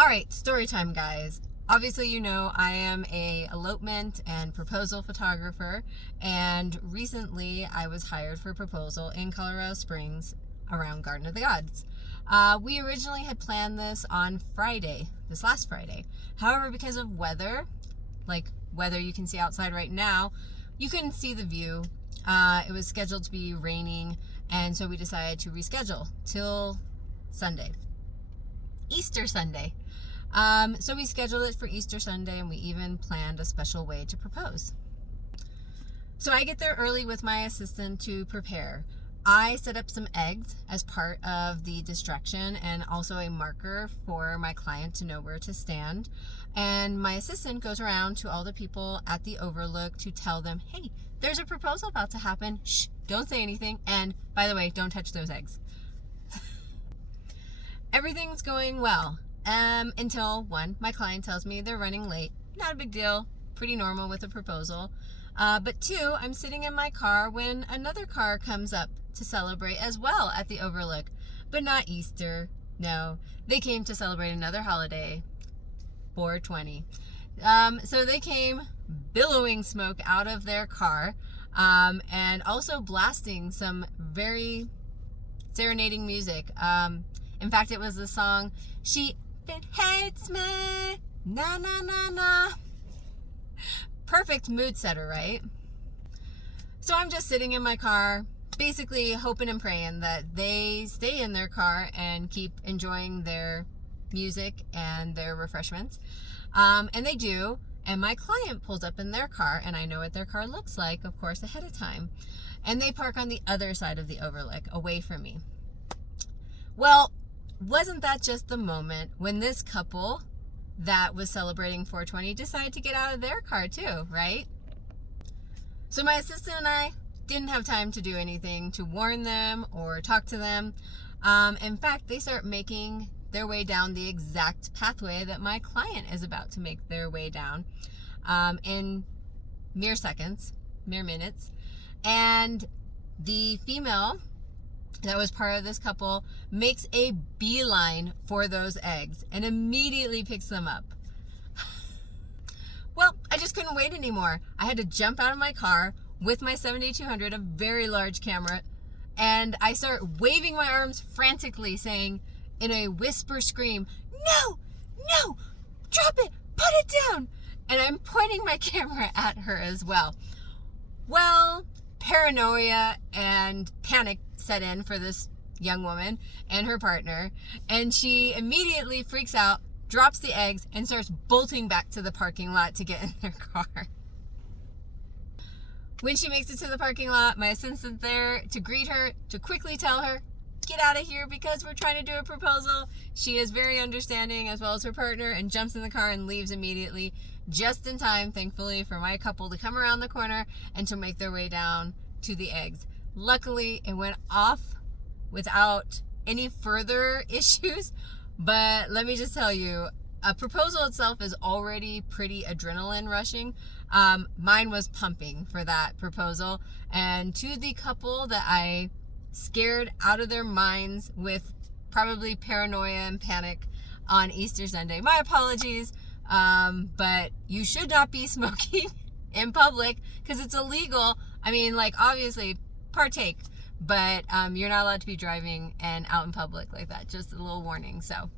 All right, story time, guys. Obviously, you know I am a elopement and proposal photographer, and recently I was hired for a proposal in Colorado Springs around Garden of the Gods. We originally had planned this on Friday, this last Friday. However, because of weather, like weather you can see outside right now, you couldn't see the view. It was scheduled to be raining, and so we decided to reschedule till Sunday. Easter Sunday. So we scheduled it for Easter Sunday, and we even planned a special way to propose. So I get there early with my assistant to prepare. I set up some eggs as part of the distraction and also a marker for my client to know where to stand. And my assistant goes around to all the people at the overlook to tell them, hey, there's a proposal about to happen. Shh, don't say anything. And by the way, don't touch those eggs. Everything's going well. Until one, my client tells me they're running late. Not a big deal, pretty normal with a proposal. But two, I'm sitting in my car when another car comes up to celebrate as well at the overlook, but not Easter. No, they came to celebrate another holiday, 420. So they came billowing smoke out of their car, and also blasting some very serenading music. In fact, it was the song, She Hates Me, na na na na. Perfect mood setter, right? So I'm just sitting in my car, basically hoping and praying that they stay in their car and keep enjoying their music and their refreshments. And they do. And my client pulls up in their car, and I know what their car looks like, of course, ahead of time. And they park on the other side of the overlook, away from me. Well, wasn't that just the moment when this couple that was celebrating 420 decided to get out of their car too, right? So my assistant and I didn't have time to do anything to warn them or talk to them. In fact, they start making their way down the exact pathway that my client is about to make their way down in mere seconds, mere minutes. And the female that was part of this couple makes a beeline for those eggs and immediately picks them up. Well, I just couldn't wait anymore. I had to jump out of my car with my 7200, a very large camera, and I start waving my arms frantically, saying in a whisper scream, no, no, drop it, put it down. And I'm pointing my camera at her as well. Well, paranoia and panic set in for this young woman and her partner, and she immediately freaks out, drops the eggs, and starts bolting back to the parking lot to get in their car. When she makes it to the parking lot, my assistant's there to greet her, to quickly tell her, get out of here because we're trying to do a proposal. She is very understanding, as well as her partner, and jumps in the car and leaves immediately, just in time, thankfully, for my couple to come around the corner and to make their way down to the eggs. Luckily, it went off without any further issues, but let me just tell you, a proposal itself is already pretty adrenaline rushing. Mine was pumping for that proposal, and to the couple that I scared out of their minds with probably paranoia and panic on Easter Sunday, my apologies, but you should not be smoking in public because it's illegal. I mean, like, obviously partake, but you're not allowed to be driving and out in public like that. Just a little warning. So